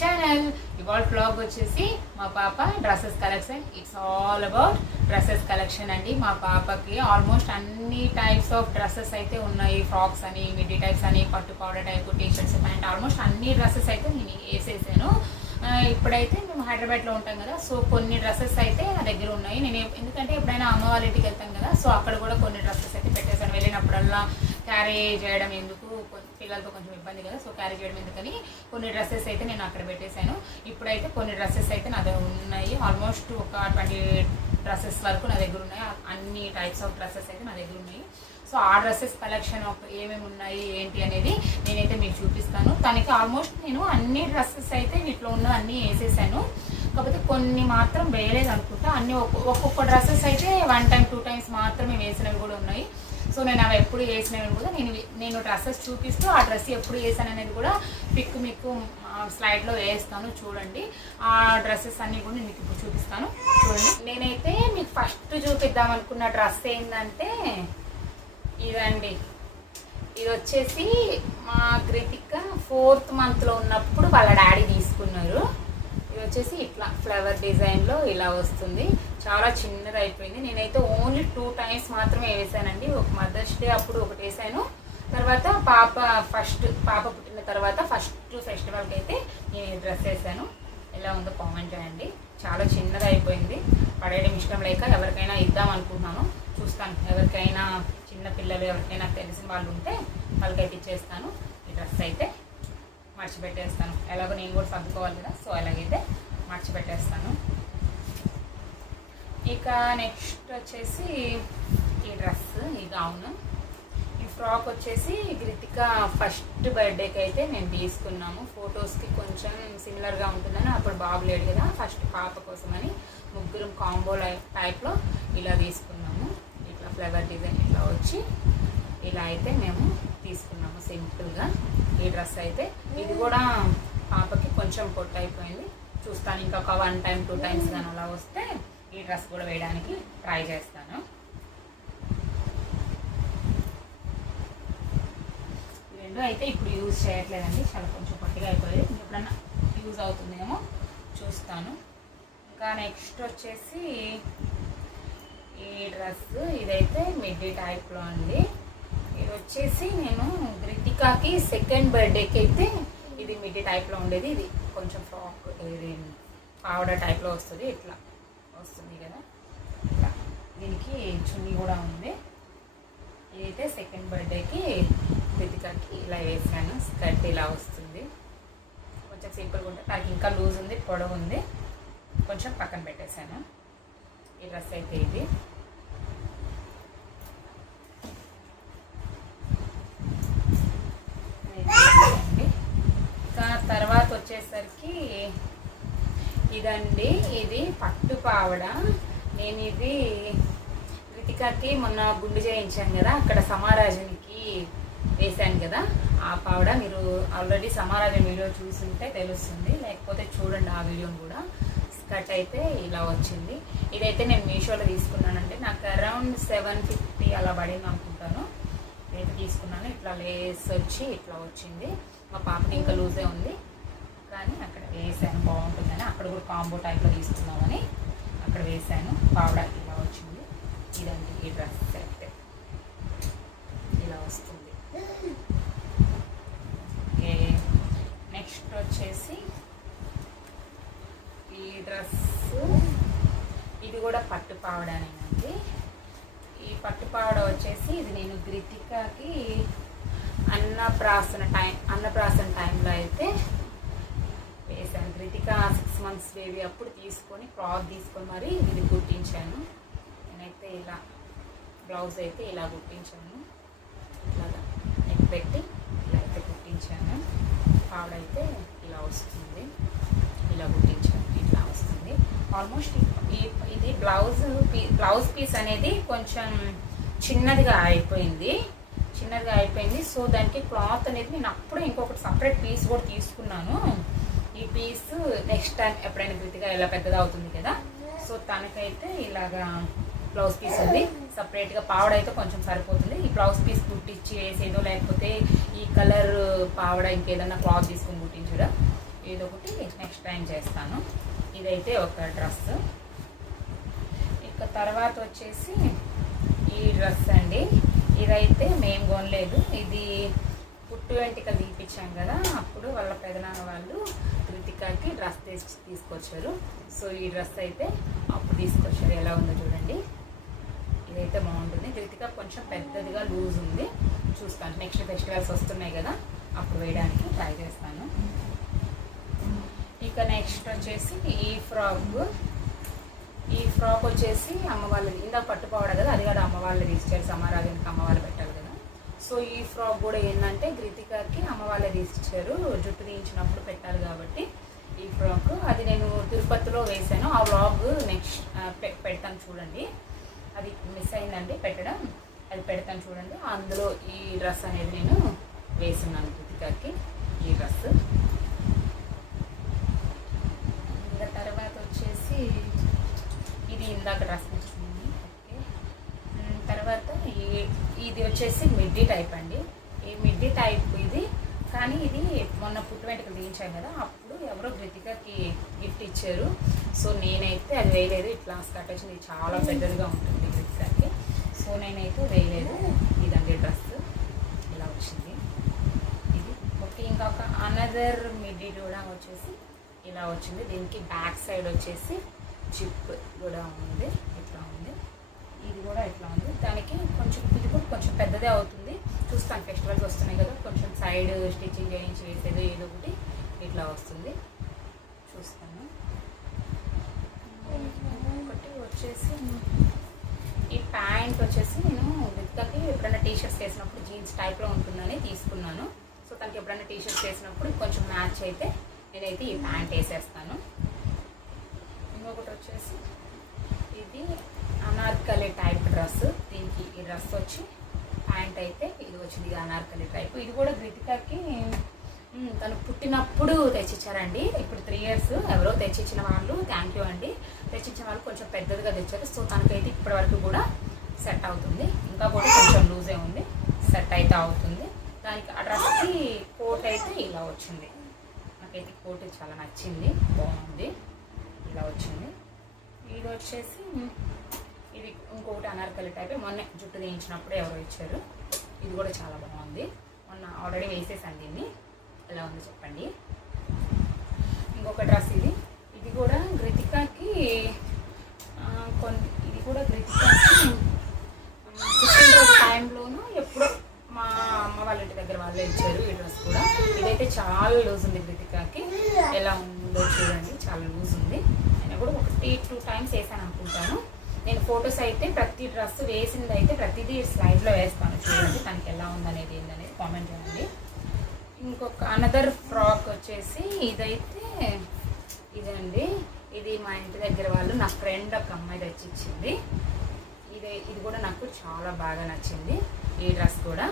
Channel. ఇవాళ vlog వచ్చేసి మా పాప dresses collection. It's all about dresses collection అండి. మా పాపకి ఆల్మోస్ట్ అన్ని టైప్స్ ఆఫ్ డ్రెస్సెస్ అయితే ఉన్నాయి. ఫ్రాక్స్ అని, మిడ్డీ టైప్స్ అని, పట్టు powder type, T shirts, pant, almost అన్ని డ్రెస్సెస్ అయితే నేను వేసేసాను. ఇప్పుడైతే మేము హైదరాబాద్లో ఉంటాం కదా, సో కొన్ని డ్రెస్సెస్ అయితే నా దగ్గర ఉన్నాయి. నేను ఎందుకంటే ఎప్పుడైనా అమ్మ వాళ్ళ ఇంటికి వెళ్తాను కదా, సో అక్కడ కూడా కొన్ని డ్రెస్సెస్ అయితే పెట్టేశాను. వెళ్ళినప్పుడల్లా క్యారీ చేయడం ఎందుకు, పిల్లలతో కొంచెం ఇబ్బంది కదా, సో క్యారీ చేయడం ఎందుకని కొన్ని డ్రెస్సెస్ అయితే నేను అక్కడ పెట్టేశాను. ఇప్పుడైతే కొన్ని డ్రెస్సెస్ అయితే నా దగ్గర ఉన్నాయి. ఆల్మోస్ట్ ఒక 20 డ్రెస్సెస్ వరకు నా దగ్గర ఉన్నాయి. అన్ని టైప్స్ ఆఫ్ డ్రెస్సెస్ అయితే నా దగ్గర ఉన్నాయి. సో ఆ డ్రెస్సెస్ కలెక్షన్ ఏమేమి ఉన్నాయి ఏంటి అనేది నేనైతే మీకు చూపిస్తాను. తనకి ఆల్మోస్ట్ నేను అన్ని డ్రెస్సెస్ అయితే వీటిలో ఉన్న అన్నీ వేసేసాను. కాకపోతే కొన్ని మాత్రం వేయలేదు అనుకుంటా. అన్ని ఒక్కొక్క డ్రెస్సెస్ అయితే 1 టైం 2 టైమ్స్ మాత్రమే వేసినవి కూడా ఉన్నాయి. సో నేను అవి ఎప్పుడు వేసినవి కూడా నేను డ్రెస్సెస్ చూపిస్తూ ఆ డ్రెస్ ఎప్పుడు వేసాను అనేది కూడా పిక్ మీకు స్లైడ్లో వేస్తాను, చూడండి. ఆ డ్రెస్సెస్ అన్నీ కూడా నేను మీకు ఇప్పుడు చూపిస్తాను, చూడండి. నేనైతే మీకు ఫస్ట్ చూపిద్దాం అనుకున్న డ్రెస్ ఏంటంటే ఇదండి. ఇది వచ్చేసి మా కృతిక 4th మంత్లో ఉన్నప్పుడు వాళ్ళ డాడీ తీసుకున్నారు. ఇది వచ్చేసి ఇట్లా ఫ్లవర్ డిజైన్లో ఇలా వస్తుంది. చాలా చిన్నది అయిపోయింది. నేనైతే ఓన్లీ 2 టైమ్స్ మాత్రమే వేసానండి. ఒక మదర్స్ డే అప్పుడు ఒకటి వేసాను, తర్వాత పాప పుట్టిన తర్వాత ఫస్ట్ ఫెస్టివల్కి అయితే నేను ఈ డ్రెస్ వేసాను. ఎలా ఉందో కామెంట్ చేయండి. చాలా చిన్నది అయిపోయింది, పడేయడం ఇష్టం లేక ఎవరికైనా ఇద్దాం అనుకుంటున్నాను. చూస్తాను, ఎవరికైనా చిన్న పిల్లలు ఎవరికైనా తెలిసిన వాళ్ళు ఉంటే వాళ్ళకైతే ఇచ్చేస్తాను. ఈ డ్రెస్ అయితే మర్చిపెట్టేస్తాను. ఎలాగో నేను కూడా సర్దుకోవాలి కదా, సో అలాగైతే మర్చిపెట్టేస్తాను. ఇక నెక్స్ట్ వచ్చేసి ఈ డ్రెస్, ఈ గౌన్, ఈ ఫ్రాక్ వచ్చేసి కృతిక ఫస్ట్ బర్త్డేకి అయితే నేను తీసుకున్నాము. ఫొటోస్కి కొంచెం సిమిలర్గా ఉంటుందని, అప్పుడు బాబు లేడు కదా, ఫస్ట్ పాప కోసమని ముగ్గురం కాంబో టైప్లో ఇలా తీసుకున్నాము. ఇట్లా ఫ్లవర్ డిజైన్ ఇట్లా వచ్చి ఇలా అయితే మేము తీసుకున్నాము సింపుల్గా. ఈ డ్రెస్ అయితే ఇది కూడా పాపకి కొంచెం పొట్టు అయిపోయింది. చూస్తాను, ఇంకొక 1 టైం 2 టైమ్స్ కానీ అలా వస్తే ఈ డ్రెస్ కూడా వేయడానికి ట్రై చేస్తాను. ఈ రెండు అయితే ఇప్పుడు యూజ్ చేయట్లేదండి, చాలా కొంచెం పొట్టిగా అయిపోయింది. ఎప్పుడన్నా యూజ్ అవుతుందేమో చూస్తాను. ఇంకా నెక్స్ట్ వచ్చేసి ఈ డ్రెస్, ఇదైతే మిడ్డీ టైప్లో అండి. ఇది వచ్చేసి నేను కృతికాకి 2nd బర్త్డేకి అయితే ఇది మిడ్డీ టైప్లో ఉండేది. ఇది కొంచెం ఫ్రాక్, ఇది పౌడర్ టైప్లో వస్తుంది, ఇట్లా వస్తుంది కదా, ఇట్లా. దీనికి చున్నీ కూడా ఉంది. ఇదైతే 2nd బర్త్డేకి కృతికాకి ఇలా వేసాను. స్కర్ట్ ఇలా వస్తుంది, కొంచెం సింపుల్గా ఉంటుంది. దానికి ఇంకా లూజ్ ఉంది, పొడవు ఉంది, కొంచెం పక్కన పెట్టేశాను. ఈ డ్రెస్ అయితే ఇది. ఇంకా తర్వాత వచ్చేసరికి ఇదండి. ఇది పట్టు పావడ. నేను ఇది కృతికాకి మొన్న గుండు చేయించాను కదా, అక్కడ సమారాజునికి వేశాను కదా, ఆ పావడ. మీరు ఆల్రెడీ సమారాజన్ వీడియో చూస్తుంటే తెలుస్తుంది, లేకపోతే చూడండి ఆ వీడియోని కూడా. స్కర్ట్ అయితే ఇలా వచ్చింది. ఇదైతే నేను మీషోలో తీసుకున్నానంటే నాకు అరౌండ్ 750 అలా పడింది అనుకుంటాను. ఇదైతే తీసుకున్నాను. ఇట్లా లేస్ వచ్చి ఇట్లా వచ్చింది. మా పాపకి ఇంకా లూజే ఉంది, కానీ అక్కడ వేసాను బాగుంటుందని. అక్కడ కూడా కాంబో టైప్లో తీసుకుందామని అక్కడ వేసాను. పావడ ఇలా వచ్చింది. ఇదండి ఈ డ్రెస్ అయితే ఇలా వస్తుంది. ఓకే, నెక్స్ట్ వచ్చేసి ఈ డ్రెస్, ఇది కూడా పట్టు పావడనేనండి. ఈ పట్టు పావడ వచ్చేసి ఇది నేను కృతికాకి అన్నప్రాసన టైంలో అయితే వేసాను. కృతిక 6 months బేబీ అప్పుడు తీసుకొని క్లాత్ తీసుకొని మరి ఇది కుట్టించాను. నేనైతే ఇలా బ్లౌజ్ అయితే ఇలా కుట్టించాను. ఇట్లాగా నెక్ పెట్టి ఇలా అయితే కుట్టించాను. పావడ అయితే ఇలా వస్తుంది, ఇలా కుట్టించాను, ఇట్లా వస్తుంది. ఆల్మోస్ట్ ఇది బ్లౌజ్ పీస్ అనేది కొంచెం చిన్నదిగా అయిపోయింది. సో దానికి క్లాత్ అనేది నేను అప్పుడే ఇంకొకటి సపరేట్ పీస్ కూడా తీసుకున్నాను. ఈ పీస్ నెక్స్ట్ టైం ఎప్పుడైనా కృతిగా ఇలా పెద్దగా అవుతుంది కదా, సో తనకైతే ఇలాగా బ్లౌజ్ పీస్ ఉంది సపరేట్గా. పావడ అయితే కొంచెం సరిపోతుంది. ఈ బ్లౌజ్ పీస్ కుట్టించి వేసేదో, లేకపోతే ఈ కలర్ పావడ ఇంకేదన్నా క్లాత్ తీసుకొని కుట్టించడం ఇదొకటి నెక్స్ట్ టైం చేస్తాను. ఇదైతే ఒక డ్రెస్. ఇక తర్వాత వచ్చేసి ఈ డ్రెస్ అండి. ఇదైతే మేము కొనలేదు, ఇది పుట్టు వెంటికలు తీపిచ్చాం కదా, అప్పుడు వాళ్ళ పెదనాన్న వాళ్ళు కృతికాకి డ్రెస్ తీసుకొచ్చారు. సో ఈ డ్రెస్ అయితే అప్పుడు తీసుకొచ్చారు. ఎలా ఉందో చూడండి. ఇదైతే బాగుంటుంది. కృతిక కొంచెం పెద్దదిగా లూజ్ ఉంది. చూస్తాను, నెక్స్ట్ ఫెస్టివల్స్ వస్తున్నాయి కదా, అప్పుడు వేయడానికి ట్రై చేస్తాను. ఇక నెక్స్ట్ వచ్చేసి ఈ ఫ్రాక్ వచ్చేసి అమ్మ వాళ్ళది. ఇందాక పట్టుకోవడం కదా, అది కూడా అమ్మ వాళ్ళది ఇచ్చారు. సమారాధనకి అమ్మ వాళ్ళు పెట్టాలి కదా. సో ఈ ఫ్రాక్ కూడా ఏంటంటే కృతికాకి అమ్మ వాళ్ళే తీసిచ్చారు, జుట్టు తీయించినప్పుడు పెట్టాలి కాబట్టి. ఈ ఫ్రాక్ అది నేను తిరుపతిలో వేసాను. ఆ వ్లాగ్ నెక్స్ట్ పెడతాను చూడండి. అది మిస్ అయిందండి పెట్టడం, అది పెడతాను చూడండి. అందులో ఈ డ్రెస్ అనేది నేను వేసున్నాను కృతికాకి, ఈ డ్రెస్. ఇంకా తర్వాత వచ్చేసి ఇది ఇందాక డ్రెస్ వచ్చింది. ఓకే, తర్వాత ఇది వచ్చేసి మిడ్డీ టైప్ అండి. ఈ మిడ్డీ టైప్ ఇది, కానీ ఇది మొన్న పుట్టు వెంటకలు తీయించాం కదా, అప్పుడు ఎవరో కృతికాకి గిఫ్ట్ ఇచ్చారు. సో నేనైతే అది వేయలేదు. ఇట్లా స్కర్ట్ వచ్చింది, చాలా పెద్దదిగా ఉంటుంది కృతికాకి. సో నేనైతే వేయలేదు. ఇదండి డ్రెస్, ఇలా వచ్చింది ఇది. ఓకే, ఇంకొక అనదర్ మిడ్డీ కూడా వచ్చేసి ఇలా వచ్చింది. దీనికి బ్యాక్ సైడ్ వచ్చేసి జిప్ కూడా ఉంది, ఇట్లా ఉంది. ఇది కూడా ఇట్లా ఉంది. దానికి కొంచెం ఇది కూడా కొంచెం పెద్దదే అవుతుంది. చూస్తాను, ఫెస్టివల్స్ వస్తున్నాయి కదా, కొంచెం సైడ్ స్టిచ్చింగ్ చేయించి వేసేది ఏదో ఒకటి ఇట్లా వస్తుంది. చూస్తాను. ఒకటి వచ్చేసి ఈ ప్యాంట్ వచ్చేసి నేను విత్తకి ఎప్పుడైనా టీషర్ట్స్ వేసినప్పుడు జీన్స్ టైప్లో ఉంటుందని తీసుకున్నాను. సో తనకి ఎప్పుడైనా టీషర్ట్స్ వేసినప్పుడు కొంచెం మ్యాచ్ అయితే నేనైతే ఈ ప్యాంట్ వేసేస్తాను. ఇంకొకటి వచ్చేసి ఇది అనార్కలి టైప్ డ్రెస్. దీనికి ఈ డ్రెస్ వచ్చి ప్యాంట్ అయితే ఇది వచ్చింది, ఇది అనార్కలి టైప్. ఇది కూడా కృతికాకి తను పుట్టినప్పుడు తెచ్చిచ్చారండి. ఇప్పుడు 3 years ఎవరో తెచ్చిచ్చిన వాళ్ళు, థ్యాంక్ యూ అండి. తెచ్చిచ్చిన వాళ్ళు కొంచెం పెద్దదిగా తెచ్చారు. సో తనకైతే ఇప్పటి వరకు కూడా సెట్ అవుతుంది. ఇంకా కూడా కొంచెం లూజే ఉంది, సెట్ అయితే అవుతుంది. దానికి ఆ డ్రెస్కి కోట్ అయితే ఇలా వచ్చింది. నాకైతే కోట్ చాలా నచ్చింది, బాగుంది, ఇలా వచ్చింది. ఇది వచ్చేసి ఇది ఇంకొకటి అనార్కలి టైప్. మొన్న జుట్టు తీయించినప్పుడు ఎవరో ఇచ్చారు. ఇది కూడా చాలా బాగుంది. మొన్న ఆల్రెడీ వేసేసాను దీన్ని. ఎలా ఉంది చెప్పండి. ఇంకొక డ్రెస్ ఇది కూడా కృతికాకి ఇది కూడా కృతికాకి పుట్టినరోజు టైంలోనూ ఎప్పుడో మా అమ్మ వాళ్ళ ఇంటి దగ్గర వాళ్ళే ఇచ్చారు. ఈ డ్రెస్ కూడా ఇదైతే చాలా లూజ్ ఉంది కృతికాకి. ఎలా ఉందో చూడండి, చాలా లూజ్ ఉంది. నేను కూడా 1-2 times వేసాను అనుకుంటాను. నేను ఫొటోస్ అయితే ప్రతి డ్రెస్ వేసింది అయితే ప్రతిదీ స్లైడ్లో వేస్తాను. చూడండి తనకి ఎలా ఉందనేది ఏందనేది కామెంట్ చేయండి. ఇంకొక అనదర్ ఫ్రాక్ వచ్చేసి ఇదైతే ఇదండి. ఇది మా ఇంటి దగ్గర వాళ్ళు, నా ఫ్రెండ్ ఒక అమ్మాయి తెచ్చిచ్చింది. ఇది కూడా నాకు చాలా బాగా నచ్చింది. ఈ డ్రెస్ కూడా,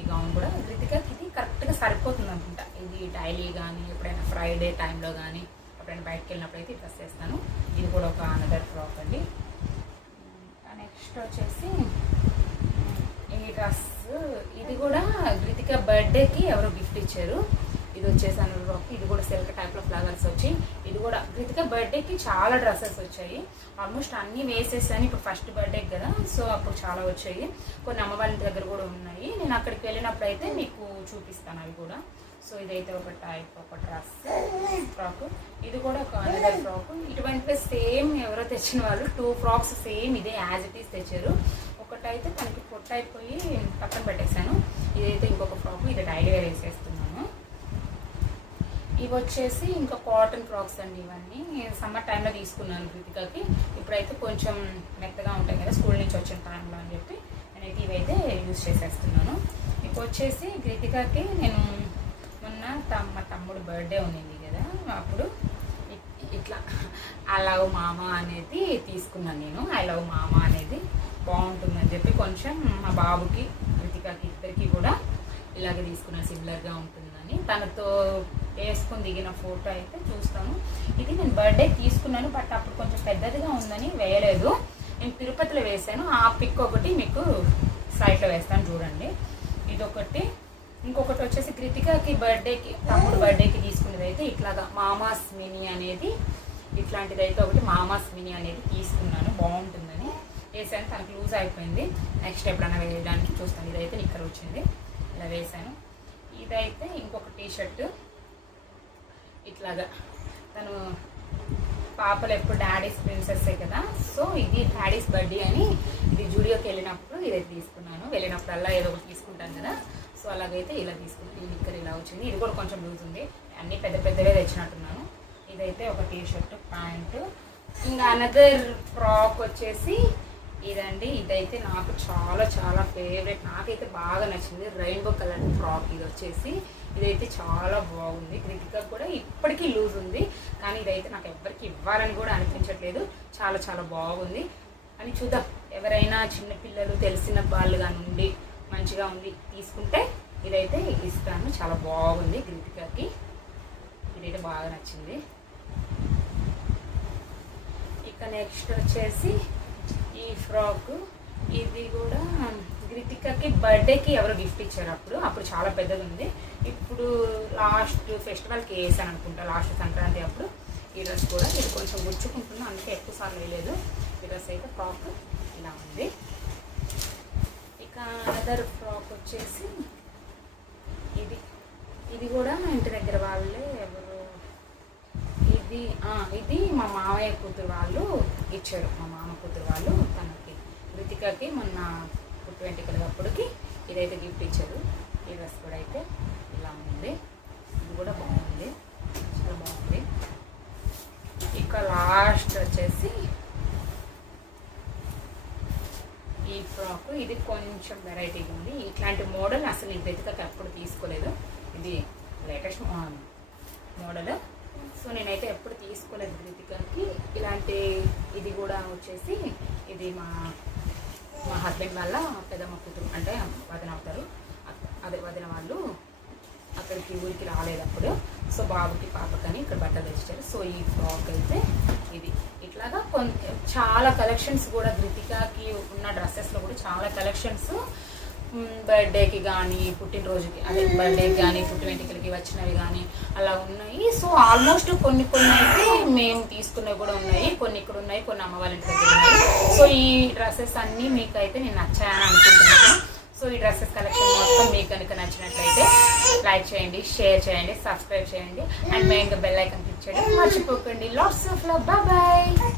ఈ గౌన్ కూడా కృతికాకి ఇది కరెక్ట్గా సరిపోతుంది అనుకుంటా. ఇది డైలీ కానీ ఎప్పుడైనా ఫ్రైడే టైంలో కానీ ఎప్పుడైనా బయటకు వెళ్ళినప్పుడు అయితే డ్రెస్ వేస్తాను. ఇది కూడా ఒక అనదర్ ఫ్రాక్ అండి. నెక్స్ట్ వచ్చేసి ఈ డ్రెస్, ఇది కూడా కృతిక బర్త్డేకి ఎవరో గిఫ్ట్ ఇచ్చారు. ఇది వచ్చేసి అనదర్ ఫ్రాక్. ఇది కూడా సిల్క్ టైప్లో ఫ్లవర్స్ వచ్చి, ఇది కూడా కృతిక బర్త్డేకి చాలా డ్రెస్సెస్ వచ్చాయి. ఆల్మోస్ట్ అన్నీ వేసేసాను. ఇప్పుడు ఫస్ట్ బర్త్డేకి కదా, సో అప్పుడు చాలా వచ్చాయి. కొన్ని అమ్మ వాళ్ళ ఇంటి దగ్గర కూడా ఉన్నాయి. నేను అక్కడికి వెళ్ళినప్పుడు అయితే మీకు చూపిస్తాను అవి కూడా. సో ఇదైతే ఒక టైప్, ఒక డ్రెస్ ఫ్రాక్. ఇది కూడా ఒక అనదర్ ఫ్రాక్. ఇటువంటివి సేమ్ ఎవరో తెచ్చిన వాళ్ళు 2 frocks సేమ్ ఇదే యాజ్ ఇట్ ఈస్ తెచ్చారు. ఒకటైతే తనకి పొట్టు అయిపోయి పక్కన పెట్టేశాను. ఇదైతే ఇంకొక ఫ్రాక్, ఇది డైలీ వేర్ వేసేస్తున్నాను. ఇవి వచ్చేసి ఇంకా కాటన్ ఫ్రాక్స్ అండి. ఇవన్నీ సమ్మర్ టైంలో తీసుకున్నాను కృతికాకి. ఇప్పుడైతే కొంచెం మెత్తగా ఉంటాయి కదా స్కూల్ నుంచి వచ్చిన టైంలో అని చెప్పి నేనైతే ఇవైతే యూజ్ చేసేస్తున్నాను. ఇప్పుడు వచ్చేసి కృతికాకి నేను మొన్న మా తమ్ముడు బర్త్డే ఉన్నింది కదా, అప్పుడు ఇట్లా ఐ లవ్ మామ అనేది తీసుకున్నాను నేను. ఐ లవ్ మామ అనేది బాగుంటుందని చెప్పి కొంచెం మా బాబుకి కృతికాకి ఇద్దరికి కూడా ఇలాగే తీసుకున్నాను, సిమిలర్గా ఉంటుందని. తనతో వేసుకొని దిగిన ఫోటో అయితే చూస్తాను. ఇది నేను బర్త్డే తీసుకున్నాను, బట్ అప్పుడు కొంచెం పెద్దదిగా ఉందని వేయలేదు. నేను తిరుపతిలో వేసాను. ఆ పిక్ ఒకటి మీకు సైట్లో వేస్తాను చూడండి. ఇదొకటి. ఇంకొకటి వచ్చేసి కృతికకి బర్త్డేకి, తమ్ముడు బర్త్డేకి తీసుకునేది అయితే ఇట్లాగా మామాస్ మినీ అనేది, ఇట్లాంటిది అయితే ఒకటి మామాస్ మినీ అనేది తీసుకున్నాను, బాగుంటుందని వేసాను. తనకు లూజ్ అయిపోయింది, నెక్స్ట్ ఎప్పుడైనా వేయడానికి చూస్తాను. ఇదైతే నిక్కర్ వచ్చింది, ఇలా వేసాను. ఇదైతే ఇంకొక టీషర్ట్, ఇట్లాగా తను పాపలు ఎప్పుడు డాడీస్ ప్రిన్సెస్సే కదా, సో ఇది డాడీస్ బర్త్డే అని ఇది జూడియోకి వెళ్ళినప్పుడు ఇదైతే తీసుకున్నాను. వెళ్ళినప్పుడల్లా ఏదో ఒకటి తీసుకుంటాను కదా, సో అలాగైతే ఇలా తీసుకున్నాను. ఈ నిక్కర్ ఇలా వచ్చింది, ఇది కూడా కొంచెం లూజ్ ఉంది, అన్నీ పెద్ద పెద్దవే తెచ్చినట్టున్నాను. ఇదైతే ఒక టీషర్ట్, ప్యాంటు. ఇంకా అనదర్ ఫ్రాక్ వచ్చేసి ఇదండి. ఇదైతే నాకు చాలా చాలా ఫేవరెట్, నాకైతే బాగా నచ్చింది. రెయిన్బో కలర్ ఫ్రాక్ ఇది వచ్చేసి, ఇదైతే చాలా బాగుంది. కృతిక కూడా ఇప్పటికీ లూజ్ ఉంది, కానీ ఇదైతే నాకు ఎవ్వరికి ఇవ్వాలని కూడా అనిపించట్లేదు, చాలా చాలా బాగుంది. అని చూద్దాం, ఎవరైనా చిన్నపిల్లలు తెలిసిన వాళ్ళు కానీ ఉండి మంచిగా ఉంది తీసుకుంటే ఇదైతే ఇస్తాను. చాలా బాగుంది కృతికకి, ఇదైతే బాగా నచ్చింది. ఇక నెక్స్ట్ వచ్చేసి ఈ ఫ్రాక్, ఇది కూడా కృతికకి బర్త్డేకి ఎవరో గిఫ్ట్ ఇచ్చారు, అప్పుడు చాలా పెద్దది ఉంది. ఇప్పుడు లాస్ట్ ఫెస్టివల్కి వేసాను అనుకుంటా, లాస్ట్ సంక్రాంతి అప్పుడు. ఈ డ్రెస్ కూడా ఇది కొంచెం గుచ్చుకుంటున్నా, అందుకే ఎక్కువ సార్లు వేయలేదు. ఈ డ్రెస్ అయితే ఫ్రాక్ ఇలా ఉంది. ఇక అదర్ ఫ్రాక్ వచ్చేసి ఇది కూడా ఇంటి దగ్గర వాళ్ళే ఎవరు, ఇది మా మామయ్య కూతురు వాళ్ళు ఇచ్చారు, మా మామ కూతురు వాళ్ళు తనకి కృతికకి మొన్న పుట్టు వెంట్రుకలప్పటికి ఇదైతే గిఫ్ట్ ఇచ్చారు. ఈ డ్రెస్ కూడా అయితే ఇలా ఉంది, ఇది కూడా బాగుంది, చాలా బాగుంది. ఇక లాస్ట్ వచ్చేసి ఈ ఫ్రాక్, ఇది కొంచెం వెరైటీగా ఉంది. ఇట్లాంటి మోడల్ అసలు ఈ కృతికకి ఎప్పుడు తీసుకోలేదు, ఇది లేటెస్ట్ మోడల్. సో నేనైతే ఎప్పుడు తీసుకోలేదు కృతికకి ఇలాంటి. ఇది కూడా వచ్చేసి ఇది మా హస్బెండ్ వాళ్ళ పెద్దమ్మ కూతురు, అంటే వదిన అవుతారు, అదే వదిన వాళ్ళు అక్కడికి ఊరికి రాలేదప్పుడు, సో బాబుకి పాపకని ఇక్కడ బట్టలు తెచ్చారు. సో ఈ ఫ్రాక్ అయితే ఇది ఇట్లాగా చాలా కలెక్షన్స్ కూడా కృతికకి ఉన్న డ్రెస్సెస్లో కూడా చాలా కలెక్షన్స్ బర్త్డేకి కానీ పుట్టినరోజుకి, అదే బర్త్డేకి కానీ పుట్టి వెంట్రుకలకి వచ్చినవి కానీ అలా ఉన్నాయి. సో ఆల్మోస్ట్ కొన్ని అయితే మేము తీసుకున్నవి కూడా ఉన్నాయి, కొన్ని ఇక్కడ ఉన్నాయి, కొన్ని అమ్మ వాళ్ళ ఇంటి దగ్గర ఉన్నాయి. సో ఈ డ్రెస్సెస్ అన్నీ మీకు అయితే నేను నచ్చాయని అనుకుంటున్నాను. సో ఈ డ్రెస్సెస్ కలెక్షన్ మొత్తం మీకు కనుక నచ్చినట్లయితే లైక్ చేయండి, షేర్ చేయండి, సబ్స్క్రైబ్ చేయండి, అండ్ మెయిన్గా బెల్ ఐకాన్ క్లిక్ చేయడం మర్చిపోకండి. Lots of love, bye bye.